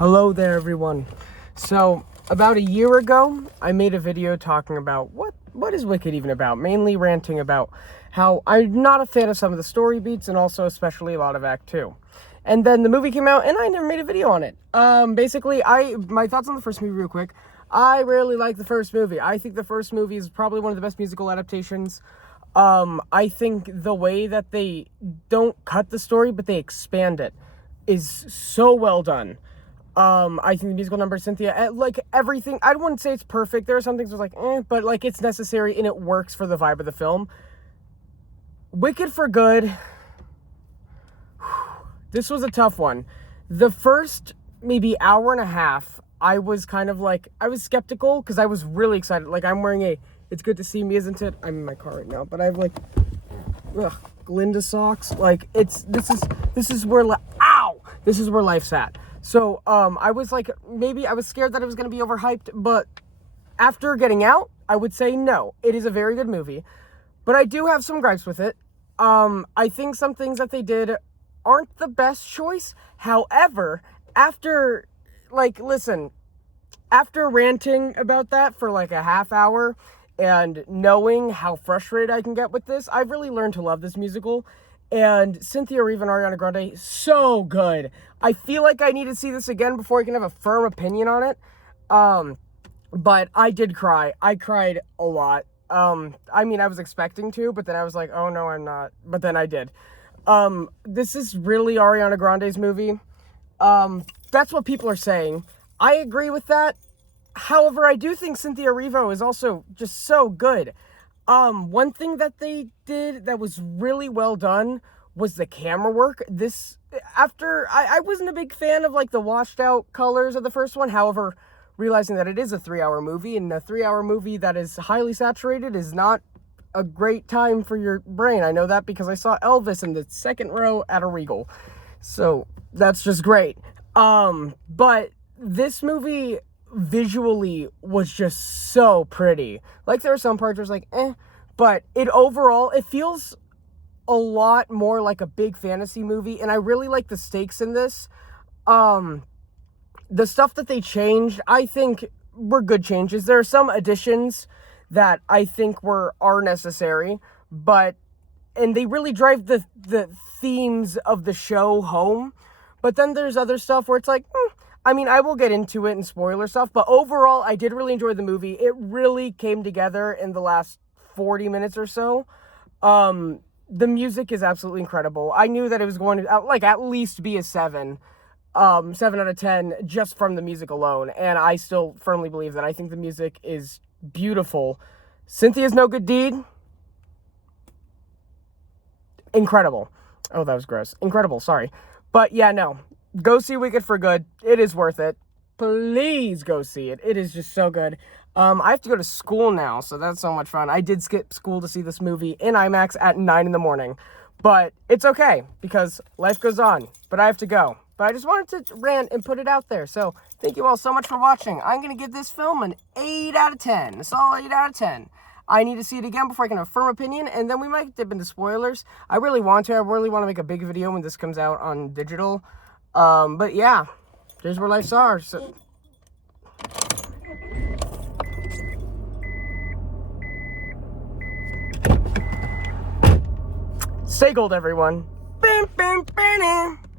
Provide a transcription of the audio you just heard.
Hello there, everyone. So, about a year ago, I made a video talking about what is Wicked even about, mainly ranting about how I'm not a fan of some of the story beats and also especially a lot of Act 2. And then the movie came out and I never made a video on it. Basically, my thoughts on the first movie real quick. I really like the first movie. I think the first movie is probably one of the best musical adaptations. I think the way that they don't cut the story, but they expand it, is so well done. I think the musical number, Cynthia, like everything, I wouldn't say it's perfect. There are some things that's like, but like it's necessary and it works for the vibe of the film. Wicked for Good. This was a tough one. The first maybe hour and a half, I was kind of like, I was skeptical because I was really excited. Like I'm wearing It's Good to See Me, Isn't It? I'm in my car right now, but I have like, Glinda socks. Like this is where life's at. So, I was like, maybe I was scared that it was going to be overhyped, but after getting out, I would say no. It is a very good movie, but I do have some gripes with it. I think some things that they did aren't the best choice. However, after ranting about that for like a half hour and knowing how frustrated I can get with this, I've really learned to love this musical. And Cynthia Erivo and Ariana Grande, so good. I feel like I need to see this again before I can have a firm opinion on it. But I did cry. I cried a lot. I mean, I was expecting to, but then I was like, oh no, I'm not. But then I did. This is really Ariana Grande's movie. That's what people are saying. I agree with that. However, I do think Cynthia Erivo is also just so good. One thing that they did that was really well done was the camera work. I wasn't a big fan of like the washed out colors of the first one. However, realizing that it is a 3-hour movie and a 3-hour movie that is highly saturated is not a great time for your brain. I know that because I saw Elvis in the second row at a Regal. So that's just great. But this movie visually was just so pretty. Like there are some parts where it's like, but overall, it feels a lot more like a big fantasy movie, and I really like the stakes in this. The stuff that they changed, I think, were good changes. There are some additions that I think are necessary, and they really drive the themes of the show home. But then there's other stuff where it's like, I mean, I will get into it and spoiler stuff, but overall, I did really enjoy the movie. It really came together in the last 40 minutes or so. The music is absolutely incredible. I knew that it was going to, at least be a 7 out of 10 just from the music alone, and I still firmly believe that. I think the music is beautiful. Cynthia's No Good Deed, incredible. Oh, that was gross. Incredible, sorry. But yeah, no. Go see Wicked for Good. It is worth it. Please go see it. It is just so good. I have to go to school now, so that's so much fun. I did skip school to see this movie in IMAX at 9 in the morning. But it's okay, because life goes on. But I have to go. But I just wanted to rant and put it out there. So thank you all so much for watching. I'm going to give this film an 8 out of 10. A solid 8 out of 10. I need to see it again before I can have a firm opinion, and then we might dip into spoilers. I really want to make a big video when this comes out on digital. But yeah, there's where life's are. So. Stay gold, everyone. Bam, bam, bam, bam.